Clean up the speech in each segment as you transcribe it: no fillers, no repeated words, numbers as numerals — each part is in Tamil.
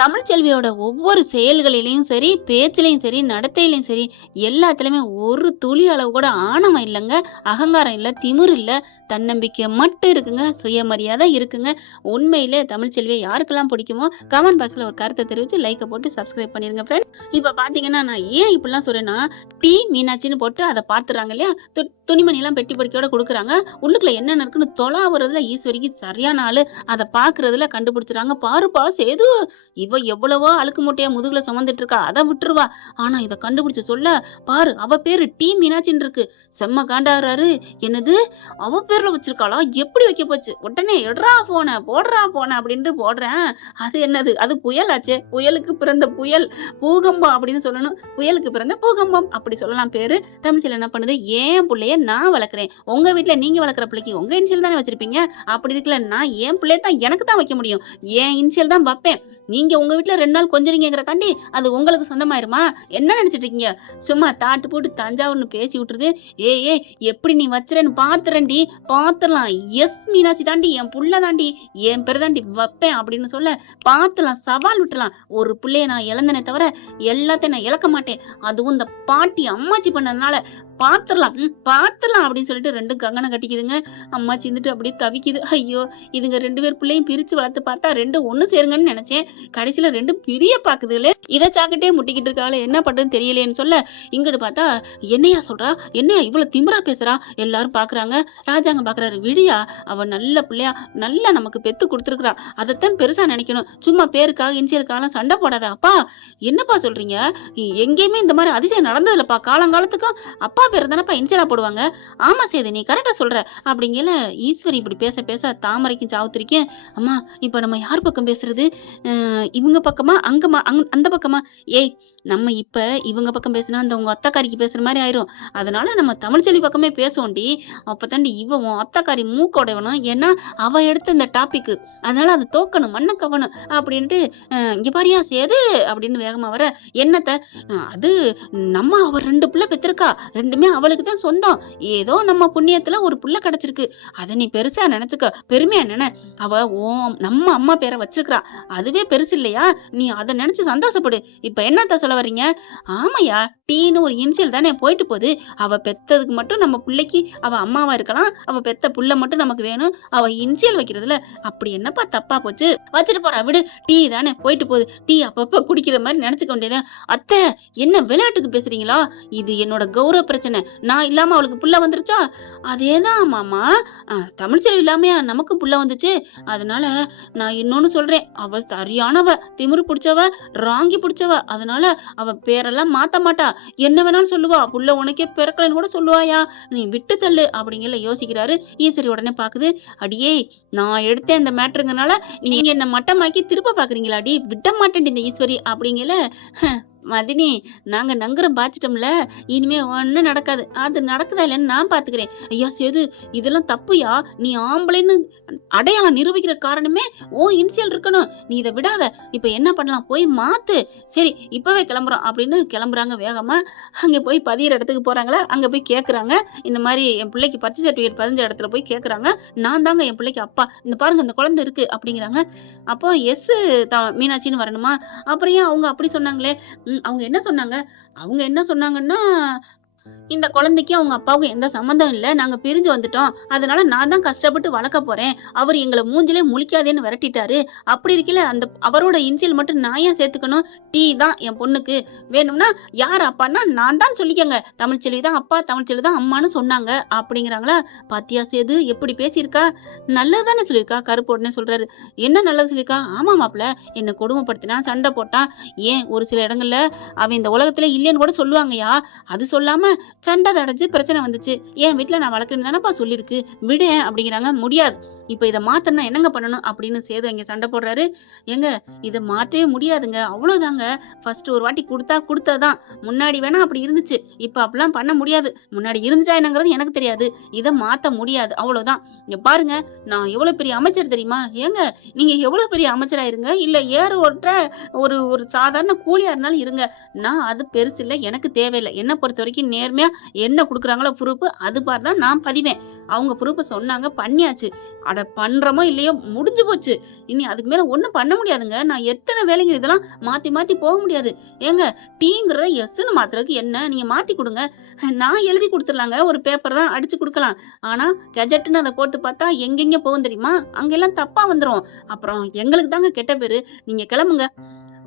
தமிழ்ச்செல்வியோட ஒவ்வொரு செயல்களிலையும் சரி, பேச்சிலையும் சரி, நடத்தையிலையும் சரி, எல்லாத்துலயுமே ஒரு துளி அளவு கூட ஆணவம் இல்லங்க. அகங்காரம் இல்ல, திமிரு இல்ல. தன்னம்பிக்கை மட்டும் இருக்குங்க. சுயமரியாதை இருக்குங்க. உண்மையிலே தமிழ்ச்செல்விய யாருக்கெல்லாம் பிடிக்குமோ, கமெண்ட் பாக்ஸ்ல ஒரு கருத்த தெரிவிச்சு லைக்க போட்டு சப்ஸ்கிரைப் பண்ணிருங்க ஃப்ரெண்ட்ஸ். இப்ப பாத்தீங்கன்னா, நான் ஏன் இப்படிலாம் சொல்றேன்னா, மீனாட்சின்னு போட்டு அத பாத்துறாங்க இல்லையா? துணிமணிலாம் பெட்டி படிக்கையோட குடுக்குறாங்க. உள்ளுக்குள்ள என்னென்ன இருக்குன்னு தொலாவுறதுல ஈஸ்வரிக்கு சரியான ஆளு. அத பாக்குறதுல கண்டுபிடிச்சுறாங்க. பாருப்பா சேது, இவ எவ்வளவோ அழுக்கு மூட்டையா முதுகுல சுமந்துட்டு இருக்கா, அதை விட்டுருவா. ஆனா இத கண்டுபிடிச்சு சொல்ல, பாரு அவ பேரு மீனாட்சின்னு இருக்கு. செம்ம காண்டாடுறாரு. என்னது, அவ பேர்ல வச்சிருக்காளா? எப்படி வைக்க போச்சு? உடனே எடுறா போன, போடுறா போன அப்படின்ட்டு போடுறேன். அது என்னது, அது புயலாச்சே. புயலுக்கு பிறந்த புயல் பூகம்பம் அப்படின்னு சொல்லணும். புயலுக்கு பிறந்த பூகம்பம் அப்படி சொல்லலாம் பேரு. தமிழ்ச்செல்வி என்ன பண்ணுது, ஏன் பிள்ளைய நான் வளர்க்குறேன், உங்க வீட்டுல நீங்க வளர்க்குற பிள்ளைக்கு உங்க இன்சியல் தானே வச்சிருப்பீங்க. அப்படி இருக்குல்ல, நான் என் பிள்ளைய தான் எனக்கு தான் வைக்க முடியும், என் இன்சியல் தான் வைப்பேன். நீங்க உங்க வீட்டுல 2 நாள் கொஞ்சறீங்கிறக்காண்டி அது உங்களுக்கு சொந்தமாயிருமா? என்ன நினைச்சிட்டு இருக்கீங்க? சும்மா தாட்டு போட்டு தஞ்சாவூர்னு பேசி விட்டுருது. ஏ எப்படி நீ வச்சுறேன்னு பாத்துறேன்டி, பாத்துடலாம். எஸ் மீனாட்சி தாண்டி, என் புள்ள தாண்டி, என் பேர் தாண்டி வைப்பேன் அப்படின்னு சொல்ல, பாத்துலாம், சவால் விட்டுலாம். ஒரு பிள்ளைய நான் இழந்தனே தவிர எல்லாத்தையும் நான் இழக்க மாட்டேன். அதுவும் இந்த பாட்டி அம்மாச்சி பண்ணதுனால பாத்துடலாம் அப்படின்னு சொல்லிட்டு 2 கங்கணம் கட்டிக்குதுங்க. அம்மாச்சி இருந்துட்டு அப்படியே தவிக்குது. ஐயோ, இதுங்க 2 பேர் பிள்ளையும் பிரிச்சு வளர்த்து பார்த்தா 2 ஒண்ணு சேருங்கன்னு நினைச்சேன். கடைசியில 2 பிரிய பாக்குதுல. இதை சாக்கிட்டே முட்டிக்கிட்டு இருக்காளே, என்ன பண்றதுன்னு தெரியலேன்னு சொல்ல, இங்கிட்டு பார்த்தா என்னையா சொல்றா, என்னையா இவ்வளவு திமிரா பேசுறா? எல்லாரும் பாக்குறாங்க. ராஜாங்க பாக்குறாரு. விடியா, அவ நல்ல பிள்ளையா நல்லா நமக்கு பெத்து கொடுத்துருக்கா, அதைத்தான் பெருசா நினைக்கணும். சும்மா பேருக்காக இன்சியலுக்காக சண்டை போடாத. அப்பா என்னப்பா சொல்றீங்க? எங்கேயுமே இந்த மாதிரி அதிசயம் நடந்ததில்லப்பா. காலங்காலத்துக்கும் அப்பா பேர் தானப்பா இன்சியலா போடுவாங்க. ஆமா சேது, நீ கரெக்டா சொல்ற அப்படிங்கல. ஈஸ்வரி இப்படி பேச பேச தாமரைக்கும் சாவுத்திரிக்கேன். அம்மா இப்ப நம்ம யார் பக்கம் பேசுறது? இவங்க பக்கமா அங்கம்மா அந்த பக்கமா? ஏய், நம்ம இப்ப இவங்க பக்கம் பேசினா அந்த உங்க அத்தாக்காரிக்கு பேசுற மாதிரி ஆயிரும். அதனால நம்ம தமிழ்ச்செல்வி பக்கமே பேசுவோண்டி. அப்பதாண்டி இவன் அத்தாக்காரி மூக்கோடவனும். ஏன்னா அவ எடுத்த இந்த டாபிக், அதனால அது தோக்கணும், மண்ண கவனம் அப்படின்ட்டு. இங்க பாரியா சேது அப்படின்னு வேகமா வர, என்னத்த அது நம்ம அவ 2 பிள்ளை பெற்றிருக்கா, 2மே அவளுக்கு தான் சொந்தம். ஏதோ நம்ம புண்ணியத்துல ஒரு புள்ள கிடைச்சிருக்கு, அதை நீ பெருசா நினைச்சுக்க, பெருமையா நினை. அவ நம்ம அம்மா பேரை வச்சிருக்கா, அதுவே பெருசு இல்லையா? நீ அதை நினைச்சு சந்தோஷப்படு. இப்ப என்னத்த சொல்ல வர்றீங்க? ஆமையா, டீன்னு ஒரு இன்சியல் தானே போயிட்டு போகுது. அவ பெத்ததுக்கு மட்டும் நம்ம பிள்ளைக்கு அவ அம்மாவா இருக்கலாம், அவ பெத்த புள்ள மட்டும் நமக்கு வேணும். அவ இன்சியல் வைக்கிறதுல அப்படி என்னப்பா தப்பா போச்சு? வச்சுட்டு போறா விடு, டீ தானே போயிட்டு போகுது. டீ அப்பப்ப குடிக்கிற மாதிரி நினைச்சுக்க வேண்டியது. அத்தை என்ன விளையாட்டுக்கு பேசுறீங்களா? இது என்னோட கௌரவ பிரச்சனை. நான் இல்லாம அவளுக்கு புள்ள வந்துருச்சா? அதேதான் மாமா, தமிழ்ச்செல்வி இல்லாமையா நமக்கு புள்ள வந்துச்சு. அதனால நான் இன்னொன்னு சொல்றேன், அவ சரியானவ, திமிரு பிடிச்சவ, ராங்கி பிடிச்சவ. அதனால அவ பேரெல்லாம் மாத்த மாட்டா, என்ன வேணாலும் சொல்லுவா. புள்ள உனக்கே பிறக்கலன்னு கூட சொல்லுவாயா, நீ விட்டு தள்ளு அப்படிங்கல யோசிக்கிறாரு. ஈஸ்வரி உடனே பாக்குது. அடியே, நான் எடுத்தேன் இந்த மேட்டருங்கனால நீங்க என்ன மட்டமாக்கி திருப்ப பாக்குறீங்களாடி, விட மாட்டேன் இந்த ஈஸ்வரி அப்படிங்கல. மதினி, நாங்க நங்குறம் பாய்ச்சிட்டோம்ல, இனிமே ஒன்னும் நடக்காது. அது நடக்குதா இல்லைன்னு நான் பாத்துக்கிறேன். ஐயா சேது, இதெல்லாம் தப்புயா. நீ ஆம்பளைன்னு அடையாளம் நிரூபிக்கிற காரணமே ஓ இன்சியல் இருக்கணும். நீ இதை விடாத. இப்ப என்ன பண்ணலாம், போய் மாத்து. சரி இப்பவே கிளம்புறோம் அப்படின்னு கிளம்புறாங்க வேகமா. அங்க போய் பதிகிற இடத்துக்கு போறாங்களா, அங்க போய் கேக்குறாங்க. இந்த மாதிரி என் பிள்ளைக்கு பர்த் சர்டிபிகேட் பதிஞ்ச இடத்துல போய் கேக்குறாங்க. நான் தாங்க என் பிள்ளைக்கு அப்பா, இந்த பாருங்க இந்த குழந்தை இருக்கு அப்படிங்கிறாங்க. அப்போ எஸ் மீனாட்சின்னு வரணுமா? அப்புறம் ஏன் அவங்க அப்படி சொன்னாங்களே? அவங்க என்ன சொன்னாங்கன்னா, இந்த குழந்தைக்கு அவங்க அப்பாவுக்கு எந்த சம்மந்தம் இல்ல, நாங்க பிரிஞ்சு வந்துட்டோம், அதனால நான் தான் கஷ்டப்பட்டு வளர்க்க போறேன், அவர் எங்களை மூஞ்சிலே முழிக்காதேன்னு விரட்டிட்டாரு. அப்படி இருக்கல அந்த அவரோட இன்சியல் மட்டும் நான் ஏன் சேர்த்துக்கணும்? டீ தான் என் பொண்ணுக்கு வேணும்னா யார் அப்பான்னா நான் தான் சொல்லிக்கங்க, தமிழ்ச்செல்வி தான் அப்பா, தமிழ்ச்செல்வி தான் அம்மான்னு சொன்னாங்க அப்படிங்கிறாங்களா. பாத்தியா சேது எப்படி பேசியிருக்கா? நல்லதுதானே சொல்லியிருக்கா. கருப்பு உடனே சொல்றாரு. என்ன நல்லது சொல்லியிருக்கா? ஆமா மாப்பிள்ள, என்னை கொடுமைப்படுத்தினா, சண்டை போட்டான். ஏன் ஒரு சில இடங்கள்ல அவன் இந்த உலகத்துல இல்லைன்னு கூட சொல்லுவாங்கயா, அது சொல்லாம சண்டை தடைச்சு பிரச்சனை வந்துச்சு, என் வீட்டுல நான் வளர்க்கணும் தானப்பா சொல்லிருக்கு, விடு அப்படிங்கிறாங்க. முடியாது, இப்ப இதை மாத்தனா என்னங்க பண்ணணும் அப்படின்னு சேது அங்க சண்டை போடுறாரு. ஏங்க இதை மாத்தவே முடியாதுங்க, அவ்வளவுதாங்க. ஃபர்ஸ்ட் ஒரு வாட்டி கொடுத்ததான், முன்னாடி வேணா அப்படி இருந்துச்சு, இப்ப அப்படிலாம் பண்ண முடியாது. முன்னாடி இருந்துச்சா என்னங்கிறது எனக்கு தெரியாது, இதை மாத்த முடியாது, அவ்வளவுதான். இங்க பாருங்க, நான் எவ்வளவு பெரிய அமைச்சர் தெரியுமா? ஏங்க நீங்க எவ்வளவு பெரிய அமைச்சரா இருங்க, இல்ல ஏறு ஓட்டுற ஒரு சாதாரண கூலியா இருந்தாலும் இருங்க, நான் அது பெருசு இல்லை, எனக்கு தேவையில்லை. என்ன பொறுத்த வரைக்கும் நேர்மையா என்ன கொடுக்குறாங்களோ ப்ரூஃப், அது பாருதான் நான் பதிவேன். அவங்க ப்ரூஃப் சொன்னாங்க, பண்ணியாச்சு. அட அட பண்றோமோ இல்லையோ முடிஞ்சு போச்சு. இனி அதுக்கு மேல ஒண்ணும் பண்ண முடியாதுங்க. நான் எத்தனை வேலைங்க இதெல்லாம் மாத்தி மாத்தி போக முடியாது. ஏங்க டீங்கிறத எஸ்ன்னு மாத்துறதுக்கு என்ன? நீங்க மாத்தி குடுங்க. நான் எழுதி குடுத்துடலாங்க. ஒரு பேப்பர் தான் அடிச்சு குடுக்கலாம். ஆனா கெஜெட்ன்னு அத போட்டு பார்த்தா எங்கெங்க போகும் தெரியுமா? அங்கெல்லாம் தப்பா வந்துரும். அப்புறம் எங்களுக்கு தாங்க கெட்ட பேரு. நீங்க கிளம்புங்க.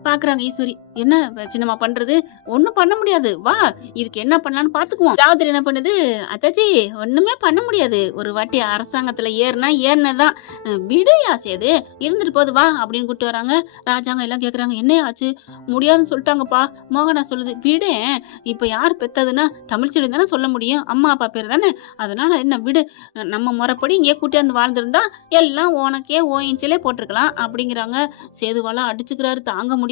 பாக்குறாங்க ஈஸ்வரி. என்ன சின்னம்மா பண்றது? ஒண்ணும் பண்ண முடியாது. வா, இதுக்கு என்ன பண்ணலாம்னு பாத்துக்குவோம். சாவித்திரி என்ன பண்ணுது? அத்தாச்சி ஒண்ணுமே பண்ண முடியாது. ஒரு வாட்டி அரசாங்கத்துல ஏறுனா ஏறினதான். விடுயா சேது, இருந்துட்டு போது வா அப்படின்னு கூப்பிட்டு வராங்க. ராஜாங்க எல்லாம் கேக்குறாங்க, என்ன ஆச்சு? முடியாதுன்னு சொல்லிட்டாங்கப்பா. மோகனா சொல்லுது, விடேன். இப்ப யார் பெத்ததுன்னா தமிழ்ச்செல்வி தானே சொல்ல முடியும். அம்மா அப்பா பேர் தானே. அதனால என்ன விடு. நம்ம முறைப்படி இங்கே கூட்டியாந்து வாழ்ந்திருந்தா எல்லாம் உனக்கே ஓயின்சிலே போட்டிருக்கலாம் அப்படிங்கிறாங்க. சேதுவாலாம் அடிச்சுக்கிறாரு. தாங்க முடியல.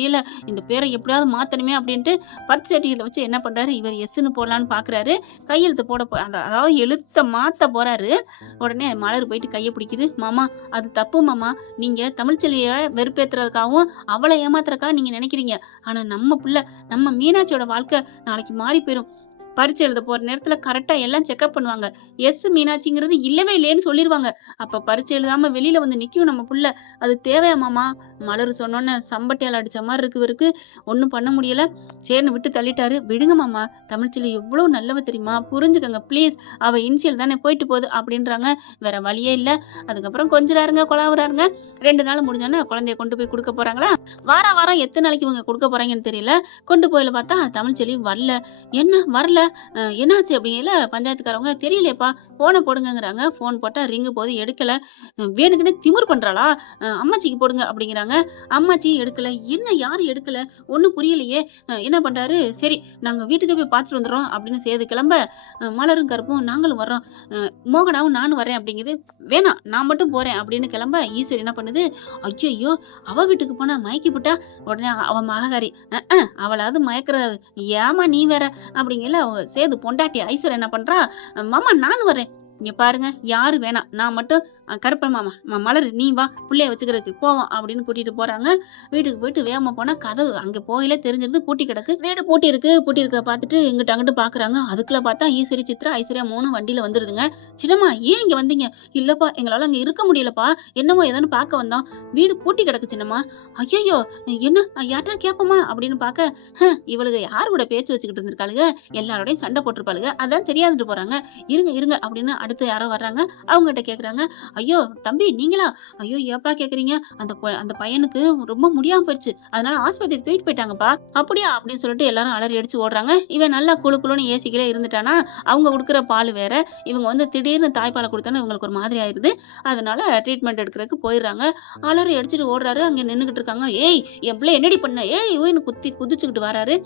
இந்த பேரை எப்படியாவது மாத்தணுமே அப்படின்ட்டு பர்த் சர்டிஃபிகேட்ல வச்சு என்ன பண்றாரு, இவர் எஸ்ன்னு போடலான்னு பாக்குறாரு. கையெழுத்து போட அதாவது எழுத்த மாத்த போறாரு. உடனே மலர் போயிட்டு கையை பிடிக்குது. மாமா அது தப்பு மாமா. நீங்க தமிழ்ச்செல்விய வெறுப்பேத்துறதுக்காகவும் அவளை ஏமாத்துறதுக்காக நீங்க நினைக்கிறீங்க. ஆனா நம்ம பிள்ளை, நம்ம மீனாட்சியோட வாழ்க்கை நாளைக்கு மாறி போயிரும். பரீட்சை எழுத போற நேரத்துல கரெக்டா எல்லாம் செக்அப் பண்ணுவாங்க. எஸ் மீனாட்சிங்கிறது இல்லவே இல்லைன்னு சொல்லிருவாங்க. அப்ப பரீட்சை எழுதாம வெளியில வந்து நிக்கும் நம்ம புள்ள. அது தேவையா மாமா? மலர் சொன்னோன்னு சம்பட்டியால் அடிச்ச மாதிரி இருக்கு இவருக்கு. ஒண்ணும் பண்ண முடியல. சேர்னு விட்டு தள்ளிட்டாரு. விடுங்க மாமா, தமிழ்ச்செல்வி எவ்வளவு நல்லவ தெரியுமா? புரிஞ்சுக்கங்க ப்ளீஸ். அவ இனிஷியல் தானே போயிட்டு போகுது அப்படின்றாங்க. வேற வழியே இல்ல. அதுக்கப்புறம் கொஞ்சிறாருங்க, கொலாவுறாருங்க. 2 நாள் முடிஞ்சோன்னா குழந்தைய கொண்டு போய் கொடுக்க போறாங்களா? வாரம் எத்தனை நாளைக்கு இவங்க கொடுக்க போறாங்கன்னு தெரியல. கொண்டு போயில பார்த்தா தமிழ்ச்செல்வி வரல. என்ன வரல? என்னாச்சு அப்படிங்கல பஞ்சாயத்துக்காரவங்க, தெரியலையப்பா, போனை போடுங்கிறாங்க. போன் போட்டா ரிங்கு போது எடுக்கல. வேணுக்குன்னு திமிர் பண்றாளா? அம்மாச்சிக்கு போடுங்க அப்படிங்கிறாங்க. அம்மாச்சி எடுக்கல. என்ன யாரு எடுக்கல? ஒண்ணும் புரியலையே. என்ன பண்றாரு? சரி நாங்க வீட்டுக்கு போய் பார்த்துட்டு வந்துடுறோம் அப்படின்னு சேது கிளம்ப, மலரும் கருப்பும் நாங்களும் வர்றோம், மோகனாவும் நானும் வரேன் அப்படிங்குது. வேணாம் நான் மட்டும் போறேன் அப்படின்னு கிளம்ப, ஈஸ்வரி என்ன பண்ணுது, ஐயோ அவ வீட்டுக்கு போனா மயக்கி விட்டா. உடனே அவ மககாரி, அவளாவது மயக்கிறது, ஏமா நீ வேற அப்படிங்கல. சேது பொண்டாட்டி ஐஸ்வர்யா என்ன பண்றா, மாமா நானும் வரேன். இங்க பாருங்க, யாரு வேணாம், நான் மட்டும் கருப்பன் மாமா மலர் நீ வா, பிள்ளைய வச்சுக்கிறதுக்கு போவோம் அப்படின்னு கூட்டிட்டு போறாங்க. வீட்டுக்கு போயிட்டு வேகமா போனா கதவு அங்க போயில தெரிஞ்சிருந்து பூட்டி கிடக்கு. வீடு பூட்டி இருக்க பார்த்துட்டு இங்கிட்ட அங்கிட்டு பாக்குறாங்க. அதுக்குள்ள பார்த்தா ஈஸ்வரி, சித்ரா, ஐஸ்வர்யா 3 வண்டியில வந்துருதுங்க. சின்னம்மா ஏன் இங்க வந்தீங்க? இல்லப்பா எங்களால அங்க இருக்க முடியலப்பா, என்னமோ ஏதானு பார்க்க வந்தோம், வீடு பூட்டி கிடக்கு சின்னம்மா. ஐயோ என்ன யார்ட்டா கேப்பமா அப்படின்னு பாக்க, இவளுக்கு யாரு கூட பேச்சு வச்சுக்கிட்டு இருந்திருக்காளுங்க, எல்லாரோடையும் சண்டை போட்டிருப்பாளுங்க, அதான் தெரியாதுட்டு போறாங்க. இருங்க அப்படின்னு அடுத்து யாரோ வர்றாங்க. அவங்ககிட்ட கேக்குறாங்க, ஐயோ தம்பி நீங்களா? ஐயோ ஏப்பா கேக்குறீங்க? அந்த பையனுக்கு ரொம்ப முடியாம போயிடுச்சு, அதனால ஆஸ்பத்திரி தூக்கிட்டு போயிட்டாங்கப்பா. அப்படியா அப்படின்னு சொல்லிட்டு எல்லாரும் அலறி அடிச்சு ஓடுறாங்க. இவன் நல்லா குழுக்குழுன்னு ஏசிக்கிலே இருந்துட்டானா, அவங்க கொடுக்குற பால் வேற, இவங்க வந்து திடீர்னு தாய்ப்பாலை கொடுத்தானே இவங்களுக்கு ஒரு மாதிரி ஆயிடுது. அதனால ட்ரீட்மெண்ட் எடுக்கிறதுக்கு போயிடுறாங்க. அலறி அடிச்சுட்டு ஓடுறாரு. அங்க நின்னுகிட்டு இருக்காங்க. ஏய் என் பிள்ளை என்னடி பண்ண? ஏய் இவனு குதிச்சுக்கிட்டு வராரு.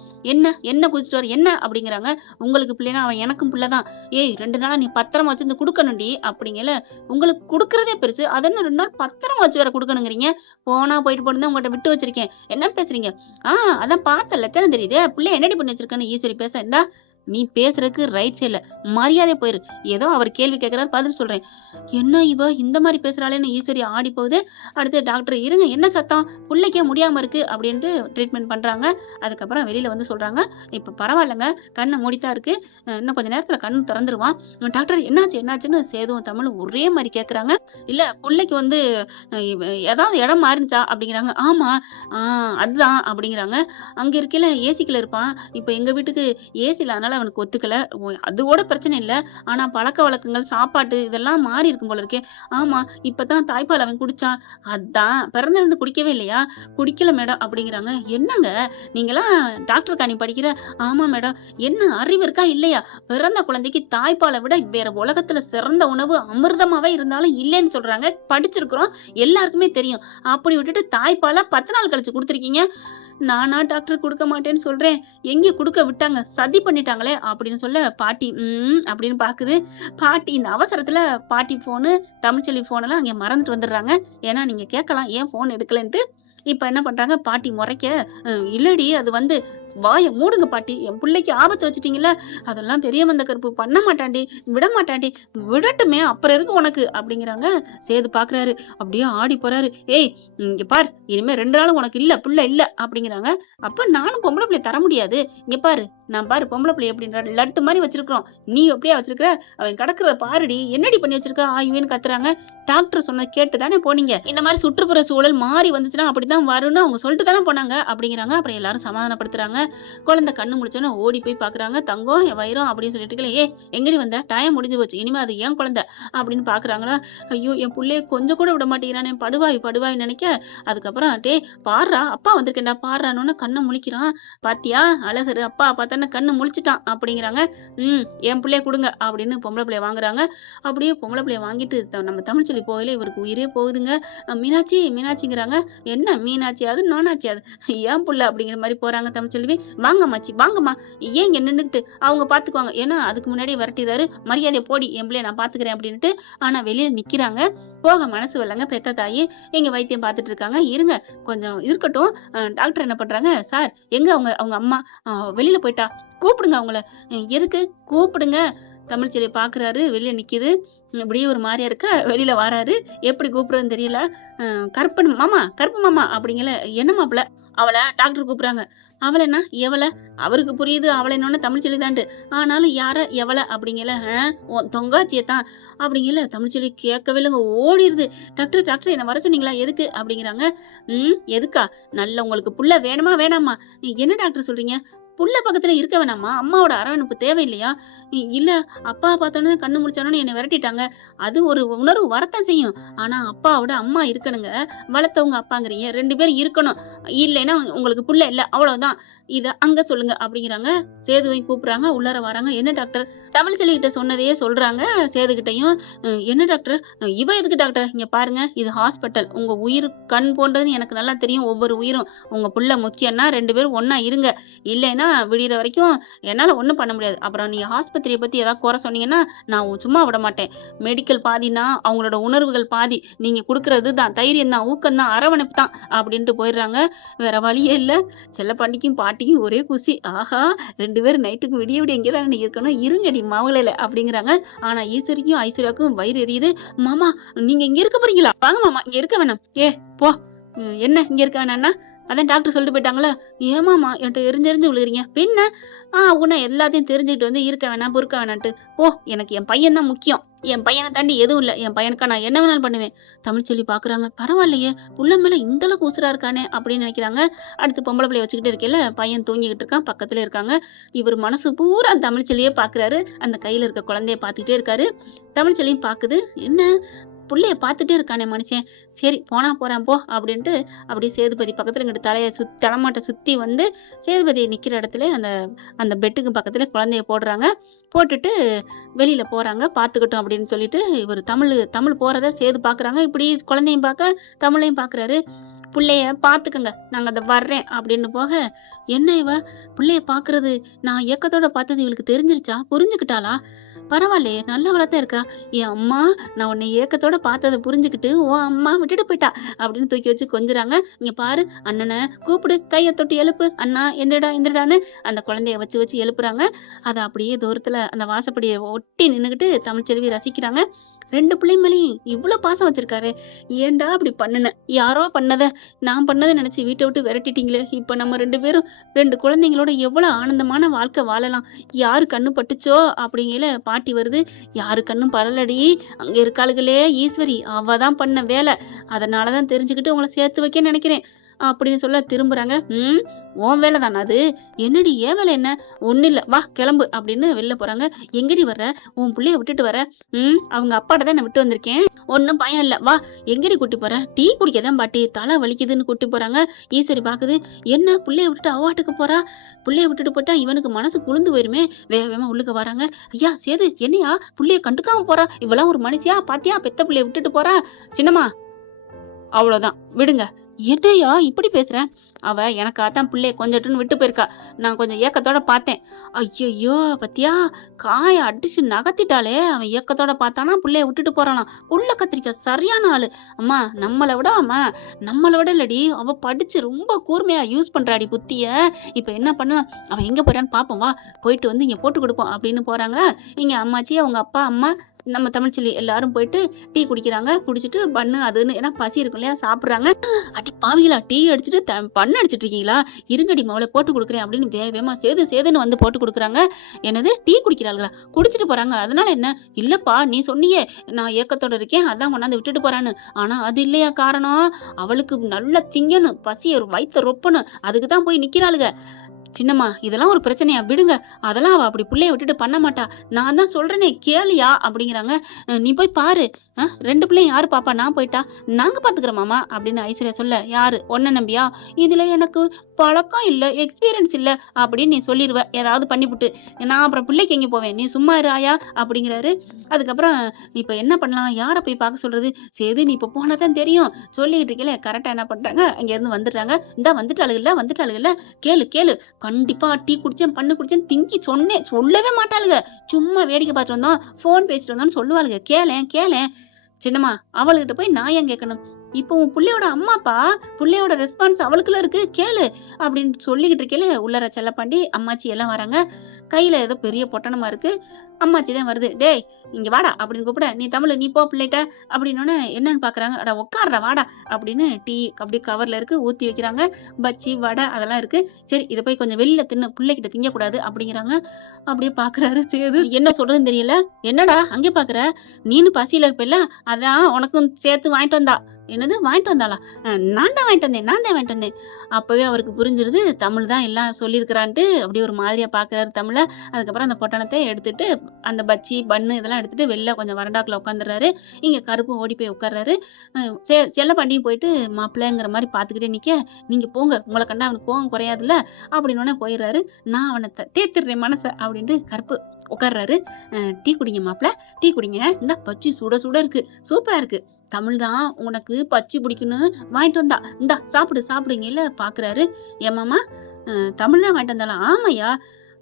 என்ன குதிச்சுட்டு வர என்ன அப்படிங்கிறாங்க. உங்களுக்கு பிள்ளைனா அவன் எனக்கும் பிள்ளைதான். ஏய் 2 நாளா நீ பத்திரமா வச்சிருந்து கொடுக்கணும்டி அப்படிங்கல. உங்களுக்கு கொடுக்கறதே பெருசு, அதென்ன 2 நாள் பத்திரமா வச்சு வேற கொடுக்கணுங்கிறீங்க. போனா போயிட்டு போட்டு உங்கள்கிட்ட விட்டு வச்சிருக்கேன், என்ன பேசுறீங்க? அதான் பார்த்த லட்சணம் தெரியுதே, பிள்ளை என்னடி பண்ணி வச்சிருக்கேன்னு ஈஸ்வரி பேச, இந்தா நீ பேசுறதுக்கு ரைட் சைட்ல மரியாதை போயிரு. ஏதோ அவர் கேள்வி கேட்கிறாரு, பதில் சொல்றேன். என்ன இவ இந்த மாதிரி பேசுறாளேன்னு ஈஸ்வரி ஆடி போகுது. அடுத்து டாக்டர் இருங்க, என்ன சத்தம், பிள்ளைக்கே முடியாம இருக்கு அப்படின்ட்டு ட்ரீட்மெண்ட் பண்றாங்க. அதுக்கப்புறம் வெளியில வந்து சொல்றாங்க, இப்ப பரவாயில்லைங்க, கண்ணை மூடித்தான் இருக்கு, இன்னும் கொஞ்ச நேரத்துல கண்ணு திறந்துருவான். டாக்டர் என்னாச்சுன்னு சேதுவும் தமிழும் ஒரே மாதிரி கேக்குறாங்க. இல்ல பிள்ளைக்கு வந்து ஏதாவது இடம் மாறிச்சா அப்படிங்கிறாங்க. ஆமா அதுதான் அப்படிங்கிறாங்க. அங்க இருக்கல ஏசிக்குள்ள இருப்பான், இப்ப எங்க வீட்டுக்கு ஏசி இல்லாதனால அவனுக்கு ஒத்துக்கல. அதோட பிரச்சனை இல்ல, ஆனா பழக்க வழக்கங்கள் சாப்பாட்டு இதெல்லாம் மாறி இருக்கும் போல இருக்கே. ஆமா இப்பதான் தாய்ப்பால் அவன் குடிச்சான், அதான் பிறந்திருந்து குடிக்கவே இல்லையா? குடிக்கல மேடம் அப்படிங்கிறாங்க. என்னங்க நீங்களாம் டாக்டர் காணி படிக்கிற? ஆமா மேடம். என்ன அறிவு இருக்கா இல்லையா? பிறந்த குழந்தைக்கு தாய்ப்பாலை விட வேற உலகத்துல சிறந்த உணவு அமிர்தமாவே இருந்தாலும் இல்லைன்னு சொல்றாங்க. படிச்சிருக்கிறோம், எல்லாருக்குமே தெரியும். அப்படி விட்டுட்டு தாய்ப்பாலை 10 நாள் கழிச்சு கொடுத்துருக்கீங்க. நானா டாக்டர் கொடுக்க மாட்டேன்னு சொல்றேன், எங்க கொடுக்க விட்டாங்க, சதி பண்ணிட்டாங்களே அப்படின்னு சொல்ல பாட்டி அப்படின்னு பாக்குது. பாட்டி இந்த அவசரத்துல பாட்டி போனு தமிழ்ச்செல்வி போன் எல்லாம் அங்க மறந்துட்டு வந்துடுறாங்க. ஏன்னா நீங்க கேட்கலாம் ஏன் போன் எடுக்கலன்ட்டு. இப்ப என்ன பண்றாங்க, பாட்டி முறைக்க, இல்லடி அது வந்து வாய மூடுங்க பாட்டி, என் பிள்ளைக்கு ஆபத்து வச்சுட்டீங்கல்ல, அதெல்லாம் பெரிய மந்த கருப்பு பண்ண மாட்டாண்டி, விட மாட்டாண்டி, விடட்டுமே அப்புறம் இருக்கு உனக்கு அப்படிங்கிறாங்க. சேது பாக்குறாரு, அப்படியே ஆடி போறாரு. ஏய் இங்க பார், இனிமே 2 நாளும் உனக்கு இல்ல பிள்ளை இல்ல அப்படிங்கிறாங்க. அப்ப நானும் பொம்பளை பிள்ளை தர முடியாது, இங்க பாரு நான் பாரு பொம்பளை பிள்ளை எப்படின்ற லட்டு மாதிரி வச்சிருக்கிறோம், நீ எப்படியா வச்சிருக்கிற, அவன் கிடக்குறத பாருடி, என்னடி பண்ணி வச்சிருக்க ஆயுவேன்னு கத்துறாங்க. டாக்டர் சொன்னது கேட்டு தானே போனீங்க, இந்த மாதிரி சுற்றுப்புற சூழல் மாறி வந்துச்சுன்னா அப்படிதான் வரும்னு அவங்க சொல்லிட்டு தானே போனாங்க அப்படிங்கிறாங்க. அப்புறம் எல்லாரும் சமாதானப்படுத்துறாங்க. குழந்தை கண்ணு முடிச்சோன்னே ஓடி போய் பாக்குறாங்க. தங்கம் என் வயிறும் அப்படின்னு சொல்லிட்டு ஏ எங்கடி வந்த, டைம் முடிஞ்சு போச்சு, இனிமே அது ஏன் குழந்தை அப்படின்னு பாக்குறாங்களா. ஐயோ என் பிள்ளைய கொஞ்சம் கூட விட மாட்டேங்கிறானே, படுவாய் நினைக்க. அதுக்கப்புறம் டே பாடுறா அப்பா வந்திருக்கேன்டா பாடுறான்னு கண்ணை முழிக்கிறான். பாத்தியா அழகரு அப்பா பார்த்தானே கண்ணு முழிச்சிட்டான் அப்படிங்கிறாங்க. என் பிள்ளைய கொடுங்க அப்படின்னு பொம்பளை பிள்ளைய வாங்குறாங்க. அப்படியே பொம்பளை பிள்ளைய வாங்கிட்டு நம்ம தமிழ்ச்செல்வி போகல இவருக்கு உயிரே போகுதுங்க. மீனாட்சிங்கிறாங்க. என்ன மீனாட்சி அது நானாச்சி அது ஏன் புள்ள அப்படிங்கிற மாதிரி போறாங்க. தமிழ்ச்செல்வி வாங்கம்மாச்சி வாங்கம்மா, ஏன் இங்க நின்றுக்கிட்டு அவங்க பாத்துக்குவாங்க, ஏன்னா அதுக்கு முன்னாடி விரட்டிடுறாரு, மரியாதையை போடி என் பிள்ளைய நான் பாத்துக்கிறேன் அப்படின்ட்டு. ஆனா வெளியில நிக்கிறாங்க. போக மனசு வரலங்க. பெத்த தாயி எங்க வைத்தியம் பார்த்துட்டு இருக்காங்க. இருங்க கொஞ்சம் இருக்கட்டும். டாக்டர் என்ன பண்றாங்க, சார் எங்க அவங்க அம்மா வெளியில போயிட்டா, கூப்பிடுங்க அவங்கள. எதுக்கு கூப்பிடுங்க. தமிழ்ச்செல்வி பாக்குறாரு, வெளியில நிக்குது. இப்படியே ஒரு மாதிரியா இருக்க, வெளியில வராரு. எப்படி கூப்பிடுறதுன்னு தெரியல. கருப்பு மாமா அப்படிங்கல. என்ன மாப்பிள்ள, அவளை டாக்டர் கூப்பிடுறாங்க. அவளைன்னா எவளை, அவருக்கு புரியுது அவளை என்னன்னு தமிழ்ச்செல்வி தான்ட்டு. ஆனாலும் யார எவளை அப்படிங்கல, தொங்காச்சியத்தான் அப்படிங்கல. தமிழ்ச்செல்வி கேட்கவே இல்லைங்க, ஓடிடுது. டாக்டர் என்ன வர சொன்னீங்களா, எதுக்கு அப்படிங்கிறாங்க. எதுக்கா, நல்ல உங்களுக்கு புள்ள வேணுமா வேணாமா, என்ன டாக்டர் சொல்றீங்க, புள்ள பக்கத்துல இருக்க வேணாமா, அம்மாவோட அரவணைப்பு தேவையில்லையா, இல்ல அப்பா பார்த்தோன்னு கண்ணு முடிச்சானு என்னை விரட்டிட்டாங்க, அது ஒரு உணர்வு வரத்தான் செய்யும், ஆனா அப்பாவோட அம்மா இருக்கணுங்க, வளர்த்தவங்க அப்பாங்கிறீங்க, 2 பேரும் இருக்கணும், இல்லைன்னா உங்களுக்கு புள்ள இல்ல அவ்வளவுதான், இத அங்க சொல்லுங்க அப்படிங்கிறாங்க. சேதுவை கூப்பிடுறாங்க. உள்ளார வராங்க. என்ன டாக்டர், தமிழ்ச்செல்வி கிட்ட சொன்னதையே சொல்றாங்க. சேதுகிட்டையும் என்ன டாக்டர், இவ எதுக்கு டாக்டர், இங்க பாருங்க இது ஹாஸ்பிட்டல், உங்க உயிர் கண் போன்றதுன்னு எனக்கு நல்லா தெரியும், ஒவ்வொரு உயிரும் உங்க புள்ள முக்கியம்னா 2 பேரும் ஒன்னா இருங்க, இல்லைன்னா விடிகிற வரைக்கும் என்னால ஒண்ணும் பண்ண முடியாது, அப்புறம் நீங்க ஆஸ்பத்திரியை பத்தி ஏதாவது குறை சொன்னீங்கன்னா நான் சும்மா விட மாட்டேன், மெடிக்கல் பாதினா அவங்களோட உணர்வுகள் பாதி, நீங்க கொடுக்கறது தான் தைரியம் தான் ஊக்கம் தான் அரவணைப்பு தான் அப்படின்ட்டு போயிடுறாங்க. வேற வழியே இல்ல. செல்லப்பாண்டிக்கும் பாட்டிக்கும் ஒரே குசி, ஆஹா 2 பேரும் நைட்டுக்கு விடிய இங்கேதான் இருக்கணும், இருங்கடி மாவுளையில அப்படிங்கிறாங்க. ஆனா ஈஸ்வரிக்கும் ஐஸ்வர்யாவுக்கும் வயிறு எரியுது. மாமா நீங்க இங்க இருக்க போறீங்களா, வாங்க மாமா இங்க இருக்க வேணாம், போ, என்ன இங்க இருக்க வேணாம்னா, அதான் டாக்டர் சொல்லிட்டு போயிட்டாங்களா, ஏமாமா என்கிட்ட எரிஞ்செரிஞ்சு விழுகிறீங்க, பின்ன உன்னை எல்லாத்தையும் தெரிஞ்சுக்கிட்டு வந்து இருக்க வேணாம் பொறுக்க வேணான்ட்டு போ, எனக்கு என் பையன் தான் முக்கியம், என் பையனை தாண்டி எதுவும் இல்லை, என் பையனுக்கா நான் என்ன வேணாலும் பண்ணுவேன். தமிழ்ச்செல்வி பாக்குறாங்க, பரவாயில்லையே புள்ள மேல இந்த அளவுக்கு உசுரா இருக்கானே அப்படின்னு நினைக்கிறாங்க. அடுத்து பொம்பளை பிள்ளைய வச்சுக்கிட்டு இருக்கல, பையன் தூங்கிக்கிட்டு இருக்கான், பக்கத்துல இருக்காங்க. இவர் மனசு பூரா தமிழ்ச்செல்வியே பாக்குறாரு, அந்த கையில இருக்க குழந்தைய பாத்துக்கிட்டே இருக்காரு. தமிழ்ச்செல்வியும் பாக்குது, என்ன புள்ளைய பார்த்துட்டே இருக்கானே மனுஷன், சரி போனா போறான் போ அப்படின்ட்டு அப்படியே சேதுபதி பக்கத்துல இங்கிட்டு தலைமாட்டை சுத்தி வந்து சேதுபதி நிக்கிற இடத்துல அந்த பெட்டுக்கு பக்கத்துல குழந்தைய போடுறாங்க. போட்டுட்டு வெளியில போறாங்க, பாத்துக்கட்டும் அப்படின்னு சொல்லிட்டு இவர் தமிழ் போறத சேது பாக்குறாங்க. இப்படி குழந்தையும் பார்க்க தமிழையும் பாக்குறாரு. புள்ளைய பாத்துக்கங்க, நாங்க அதை வர்றேன் அப்படின்னு போக, என்ன இவ புள்ளைய பாக்குறது, நான் ஏக்கத்தோட பார்த்தது இவளுக்கு தெரிஞ்சிருச்சா, புரிஞ்சுக்கிட்டாளா, பரவாயில்லையே நல்லவளத்தான் இருக்கா, என் அம்மா நான் உன்னை ஏக்கத்தோட பார்த்ததை புரிஞ்சுக்கிட்டு ஓ அம்மா விட்டுட்டு போயிட்டா அப்படின்னு தூக்கி வச்சு கொஞ்சுறாங்க. இங்க பாரு அண்ணனை கூப்பிடு, கையை தொட்டு எழுப்பு, அண்ணா எந்திரடான்னு அந்த குழந்தைய வச்சு எழுப்புறாங்க. அதை அப்படியே தூரத்துல அந்த வாசப்படியை ஒட்டி நின்னுக்கிட்டு தமிழ்ச்செல்வி ரசிக்கிறாங்க. 2 பிள்ளை மேலேயும் இவ்வளவு பாசம் வச்சிருக்காரு, ஏன்டா அப்படி பண்ணுன, யாரோ பண்ணத நான் பண்ணதை நினைச்சு வீட்டை விட்டு விரட்டிட்டீங்களே, இப்ப நம்ம 2 பேரும் 2 குழந்தைங்களோட எவ்வளவு ஆனந்தமான வாழ்க்கை வாழலாம், யாரு கண்ணு பட்டுச்சோ அப்படிங்கல பாட்டி வருது. யாரு கண்ணும் பரலடி, அங்க இருக்காளுகளே ஈஸ்வரி, அவதான் பண்ண வேலை, அதனாலதான் தெரிஞ்சுக்கிட்டு உங்களை சேர்த்து வைக்க நினைக்கிறேன் அப்படின்னு சொல்ல திரும்புறாங்க. உன் வேலை தானே அது, என்னடி ஏன் வேலை என்ன, ஒண்ணு இல்ல வா கிளம்பு அப்படின்னு வெளில போறாங்க. எங்கடி வர்ற, உன் புள்ளைய விட்டுட்டு வர, அவங்க அப்பாட்ட தான் நான் விட்டு வந்திருக்கேன், ஒன்னும் பயம் இல்ல வா, எங்கடி கூட்டி போற, டீ குடிக்கதான் பாட்டி தலை வலிக்குதுன்னு கூட்டி போறாங்க. ஈஸ்வரி பாக்குது, என்ன புள்ளைய விட்டுட்டு அவாட்டுக்கு போறா, புள்ளைய விட்டுட்டு போட்டா இவனுக்கு மனசு குளிர்ந்து போயிருமே, வேகமா உள்ளுக்கு வராங்க. ஐயா சேது என்னையா புள்ளைய கண்டுக்காம போறா, இவெல்லாம் ஒரு மனுஷியா, பாத்தியா பெத்த புள்ளைய விட்டுட்டு போறா, சின்னம்மா அவ்வளவுதான் விடுங்க, என்னையா இப்படி பேசுற, அவ எனக்காத்தான் பிள்ளைய கொஞ்சட்டுன்னு விட்டு போயிருக்கா, நான் கொஞ்சம் ஏக்கத்தோட பார்த்தேன், ஐயோ பத்தியா காய அடிச்சு நகர்த்திட்டாலே, அவன் ஏக்கத்தோட பார்த்தானா பிள்ளைய விட்டுட்டு போறானா, புள்ள கத்திரிக்கா சரியான ஆளு, அம்மா நம்மளை விட இல்லடி, அவ படிச்சு ரொம்ப கூர்மையா யூஸ் பண்றாடி புத்திய, இப்ப என்ன பண்ண, அவன் எங்க போறான்னு பாப்போம் வா, போயிட்டு வந்து இங்க போட்டு கொடுப்போம் அப்படின்னு போறாங்க. இங்க அம்மாச்சி அவங்க அப்பா அம்மா நம்ம தமிழ்ச்செல்வி எல்லாரும் போயிட்டு டீ குடிக்கிறாங்க. குடிச்சிட்டு பன்னு அதுன்னு ஏன்னா பசி இருக்கும் இல்லையா சாப்பிட்றாங்க. அடி பாவிகளா டீ அடிச்சுட்டு பண்ணு அடிச்சிட்டு இருக்கீங்களா, இருங்கடி மவளை போட்டு கொடுக்குறேன் அப்படின்னு வேகமா சேதுன்னு வந்து போட்டு கொடுக்குறாங்க. என்னது டீ குடிக்கிறாங்களா, குடிச்சிட்டு போறாங்க, அதனால என்ன? இல்லப்பா நீ சொன்னியே நான் ஏக்கத்தோட இருக்கேன் அதான் கொண்டாந்து விட்டுட்டு போறான்னு. ஆனா அது இல்லையா காரணம், அவளுக்கு நல்லா திங்கணும், பசி வயிற்ற ரொப்பணும், அதுக்கு தான் போய் நிக்கிறாளுங்க. சின்னம்மா இதெல்லாம் ஒரு பிரச்சனையா, விடுங்க, அதெல்லாம் அவ அப்படி பிள்ளைய விட்டுட்டு பண்ண மாட்டா, நான் தான் சொல்றேனே கேளியா அப்படிங்கிறாங்க. நீ போய் பாரு, 2 பிள்ளையும் யாரு பாப்பா, நான் போயிட்டா நாங்க பாத்துக்கிறோம் மாமா அப்படின்னு ஐஸ்வர்யா சொல்ல, யாரு ஒன்ன நம்பியா, இதுல எனக்கு பழக்கம் இல்ல எக்ஸ்பீரியன்ஸ் இல்ல அப்படின்னு நீ சொல்லிடுவ ஏதாவது பண்ணிவிட்டு, நான் அப்புறம் பிள்ளைக்கு எங்க போவேன், நீ சும்மா இரு ஆயா அப்படிங்கிறாரு. அதுக்கப்புறம் இப்ப என்ன பண்ணலாம், யாரை போய் பார்க்க சொல்றது, சேது நீ இப்ப போனதான் தெரியும் சொல்லிக்கிட்டு இருக்கல. கரெக்டா என்ன பண்றாங்க, அங்க இருந்து வந்துடுறாங்க. இந்த வந்துட்டாளுகள்ல கேளு கேளு, கண்டிப்பா டீ குடிச்சேன் பண்ணு குடிச்சேன் திங்கி சொன்னேன் சொல்லவே மாட்டாளுங்க, சும்மா வேடிக்கை பார்த்துட்டு வந்தோம் போன் பேசிட்டு வந்தோம்னு சொல்லுவாளுங்க. கேளேன் சின்னம்மா, அவளுக்கிட்ட போய் நான் ஏன் கேட்கணும், இப்போ உன் புள்ளையோட அம்மாப்பா, புள்ளையோட ரெஸ்பான்ஸ் அவளுக்குள்ள இருக்கு கேளு அப்படின்னு சொல்லிக்கிட்டு இருக்கேல. உள்ளர செல்லப்பாண்டி அம்மாச்சி எல்லாம் வராங்க. கையில ஏதோ பெரிய பொட்டணமா இருக்கு. அம்மாச்சி தான் வருது. டேய் இங்க வாடா அப்படின்னு கூப்பிட, நீ தமிழ் நீ போ பிள்ளைட்ட அப்படின்னு என்னன்னு பாக்குறாங்க. அட உட்கார்றா வாடா அப்படின்னு டீ அப்படி கவர்ல இருக்கு ஊத்தி வைக்கிறாங்க. பச்சி வடை அதெல்லாம் இருக்கு. சரி இதை போய் கொஞ்சம் வெளியில தின்னு, பிள்ளைகிட்ட திங்க கூடாது அப்படிங்கிறாங்க. அப்படியே பாக்குறாரு சேது, என்ன சொல்றதுன்னு தெரியல. என்னடா அங்கே பாக்குற, நீனு பசியில இருப்பில்ல, அதான் உனக்கும் சேர்த்து வாங்கிட்டு வந்தா. என்னது வாங்கிட்டு வந்தாளா, நான் தான் வாங்கிட்டு வந்தேன். அப்பவே அவருக்கு புரிஞ்சிருது தமிழ் தான் எல்லாம் சொல்லியிருக்கிறான்ட்டு. அப்படியே ஒரு மாதிரியா பாக்குறாரு தமிழ. அதுக்கப்புறம் அந்த பொட்டணத்தை எடுத்துட்டு அந்த பச்சி பன்னு இதெல்லாம் எடுத்துட்டு வெளில கொஞ்சம் வரண்டாக்குள்ள உட்காந்துடுறாரு. இங்க கருப்பு ஓடி போய் உட்கார்றாரு. செல்லப்பாண்டியும் போயிட்டு மாப்பிள்ளைங்கிற மாதிரி பாத்துக்கிட்டே நிக்க, நீங்க போங்க உங்களை கண்டா அவனுக்கு கோவம் குறையாதுல்ல அப்படின்னு போயிடுறாரு. நான் அவனை தேத்திடுறேன் மனச அப்படின்ட்டு கருப்பு உட்கார்றாரு. டீ குடிங்க மாப்பிள்ள, டீ குடிங்க, இந்த பச்சி சுட சுட இருக்கு, சூப்பரா இருக்கு, தமிழ் தான் உனக்கு பச்சி பிடிக்குன்னு வாங்கிட்டு வந்தா, இந்தா சாப்பிடுங்க இல்ல பாக்குறாரு. ஏமாமா தமிழ் தான் வாங்கிட்டு வந்தாலும், ஆமையா,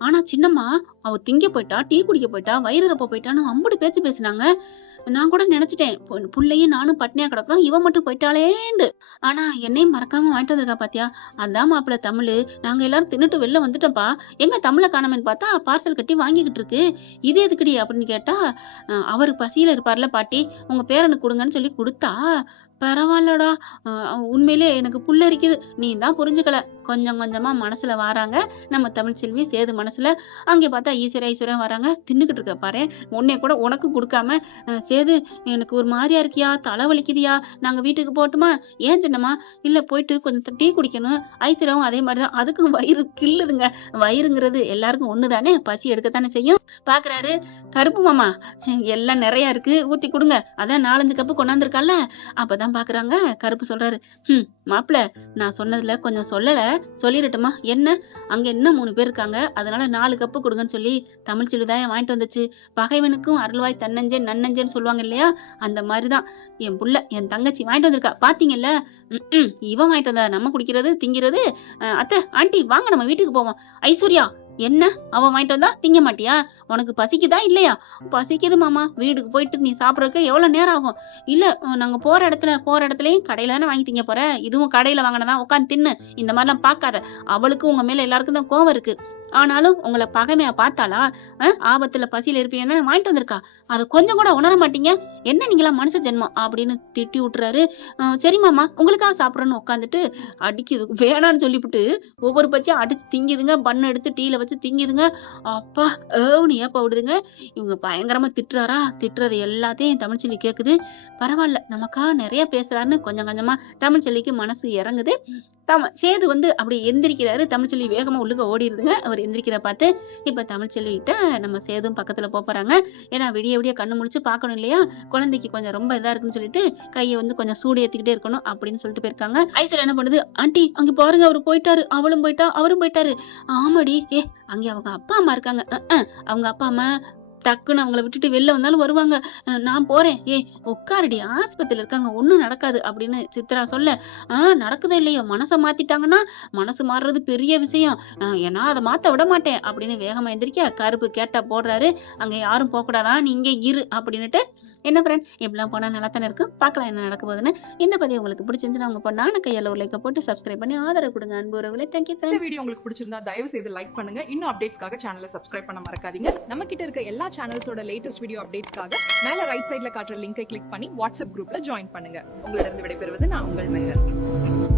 ஆனா சின்னம்மா அவ திங்க போயிட்டா, டீ குடிக்க போயிட்டா, வயிறு ரப்ப போயிட்டான்னு அம்புடு பேச்சு பேசினாங்க. நான் கூட நினைச்சிட்டேன் புள்ளையும் நானும் பட்னியா கிடக்குறோம், இவன் மட்டும் போயிட்டாளேண்டு. ஆனா என்னையும் மறக்காம வாங்கிட்டு வந்திருக்கா பாத்தியா, அதான் மாப்பிள்ள தமிழ், நாங்க எல்லாரும் தின்னுட்டு வெளில வந்துட்டோம்ப்பா, எங்க தமிழை காணாமன்னு பார்த்தா பார்சல் கட்டி வாங்கிக்கிட்டு இருக்கு, இது எதுக்குடி அப்படின்னு கேட்டா, அவரு பசியில இருப்பார்ல பாட்டி, உங்க பேரனுக்கு கொடுங்கன்னு சொல்லி கொடுத்தா, பரவாயில்லடா, உண்மையிலே எனக்கு புல்லரிக்குது, நீ தான் புரிஞ்சுக்கல. கொஞ்சம் கொஞ்சமா மனசுல வாராங்க நம்ம தமிழ்ச்செல்வி சேது மனசுல. அங்கே பார்த்தா ஈஸ்வரா வராங்க. தின்னுக்கிட்டு இருக்க பாரு, உன்னை கூட உனக்கு கொடுக்காம, சேது எனக்கு ஒரு மாதிரியா இருக்கியா, தலை வலிக்குதியா, நாங்க வீட்டுக்கு போட்டுமா, ஏன் சின்னம்மா, இல்ல போயிட்டு கொஞ்சம் டீ குடிக்கணும், ஐஸ்வர்யாவும் அதே மாதிரிதான், அதுக்கும் வயிறு கிள்ளுதுங்க, வயிறுங்கிறது எல்லாருக்கும் ஒண்ணுதானே, பசி எடுக்கத்தானே செய்யும். பாக்குறாரு கருப்பு மாமா, எல்லாம் நிறைய இருக்கு ஊத்தி கொடுங்க, அதான் 4-5 கப்பு கொண்டாந்துருக்கால. அப்பதான் பாக்குறாங்க கருப்பு சொல்றாரு, மாப்பிள்ள நான் சொன்னதுல கொஞ்சம் சொல்லிடட்டுமா, என்ன அங்க இன்னும் 3 பேர் இருக்காங்க, அதனால 4 கப்பு கொடுங்கன்னு சொல்லி தமிழ்ச்செல்வி தான் வாங்கிட்டு வந்துச்சு. பகைவனுக்கும் அருள்வாய் தன்னஞ்சன் நன்னஞ்சன்னு சொல்லுவாங்க இல்லையா, அந்த மாதிரிதான் என் புள்ள என் தங்கச்சி வாங்கிட்டு வந்திருக்கா பாத்தீங்கல்ல. இவன் வாங்கிட்டு வந்தா நம்ம குடிக்கிறது திங்கிறது. அத்தை ஆண்டி வாங்க நம்ம வீட்டுக்கு போவோம். ஐஸ்வர்யா என்ன அவ வாங்கிட்டு வந்தா திங்க மாட்டியா, உனக்கு பசிக்குதா இல்லையா, பசிக்குது மாமா, வீட்டுக்கு போயிட்டு நீ சாப்பிடறதுக்கு எவ்வளவு நேரம் ஆகும், இல்ல நாங்க போற இடத்துலயும் கடையில தானே வாங்கி திங்க போற, இதுவும் கடையில வாங்கினதான் உட்காந்து தின்னு, இந்த மாதிரிலாம் பாக்காத, அவளுக்கு உங்க மேல எல்லாருக்கும் தான் கோவம் இருக்கு, ஆனாலும் உங்களை பகைமையா பார்த்தாளா, ஆபத்துல பசியில இருப்பீங்க தானே வாங்கிட்டு வந்திருக்கா, அதை கொஞ்சம் கூட உணர மாட்டீங்க, என்ன நீங்களா மனுஷ ஜென்மம் அப்படின்னு திட்டி விட்டுறாரு. சரி மாமா உங்களுக்காக சாப்பிட்றேன்னு உட்காந்துட்டு அடிக்குது, வேணான்னு சொல்லிவிட்டு ஒவ்வொரு பச்சையும் அடிச்சு திங்குதுங்க, பண்ணு எடுத்து டீல வச்சு திங்குதுங்க. அப்பா ஏன்னு ஏப்பா விடுதுங்க. இவங்க பயங்கரமா திட்டுறது எல்லாத்தையும் தமிழ்ச்செல்வி கேக்குது. பரவாயில்ல நமக்கா நிறைய பேசுறாருன்னு கொஞ்சம் கொஞ்சமா தமிழ்ச்செல்விக்கு மனசு இறங்குது. சேது அப்படி எந்திரிக்கிறாரு. தமிழ்ச்செல்வி வேகமா உள்ளுக்க ஓடிடுதுங்க. அவர் எந்திரிக்கிற பார்த்து இப்ப தமிழ்ச்செல்வி கிட்ட நம்ம சேதும் பக்கத்துல போறாங்க. ஏன்னா விடிய கண்ணு முழிச்சு பாக்கணும் இல்லையா, குழந்தைக்கு கொஞ்சம் ரொம்ப இதா இருக்குன்னு சொல்லிட்டு கையை கொஞ்சம் சூடு ஏத்திக்கிட்டே இருக்கணும் அப்படின்னு சொல்லிட்டு போயிருக்காங்க. ஐஸ்வர்யா என்ன பண்ணுது, ஆண்டி அங்க பாருங்க அவரு போயிட்டாரு, அவளும் போயிட்டா அவரும் போயிட்டாரு. ஆமாடி, அங்க அவங்க அப்பா அம்மா இருக்காங்க, அவங்க அப்பா அம்மா டக்குன்னு அவங்கள விட்டுட்டு வெளில வந்தாலும் வருவாங்க, நான் போறேன், உட்காருடி ஆஸ்பத்திரியில இருக்காங்க ஒண்ணும் நடக்காது அப்படின்னு சித்ரா சொல்ல, நடக்குதோ இல்லையோ மனசை மாத்திட்டாங்கன்னா மனசு மாறுறது பெரிய விஷயம், ஏன்னா அதை மாத்த விட மாட்டேன் அப்படின்னு வேகமா எந்திரிக்க கருப்பு கேட்டா போடுறாரு. அங்க யாரும் போக கூடாதா, நீ இங்கே இரு அப்படின்னுட்டு. என்ன ஃப்ரெண்ட் எப்படிலாம் போனா நல்லா தானே இருக்கும், பார்க்கலாம் என்ன நடக்க போகுதுன்னு. இந்த பதிவு உங்களுக்கு பிடிச்சிருந்துச்சுன்னா உங்க பொண்ணான கையால ஒரு லைக்கை போட்டு சப்ஸ்கிரைப் பண்ணி ஆதரவு கொடுங்க. அன்பு உறவுகளே, தேங்க்யூ. இந்த வீடியோ உங்களுக்கு பிடிச்சிருந்தா தயவு செய்து லைக் பண்ணுங்க. இன்னும் அப்டேட்ஸ்க்காக சேனலை சப்ஸ்கிரைப் பண்ண மறக்காதீங்க. நம்ம கிட்ட இருக்க எல்லா சேனல்ஸோட லேட்டஸ்ட் வீடியோ அப்டேட்ஸ்க்காக மேல ரைட் சைடுல காட்டுற லிங்கை கிளிக் பண்ணி வாட்ஸ்அப் குரூப்ல ஜாயின் பண்ணுங்க. உங்களிடம் விடைபெறுவது நான் உங்கள் மெஹர்.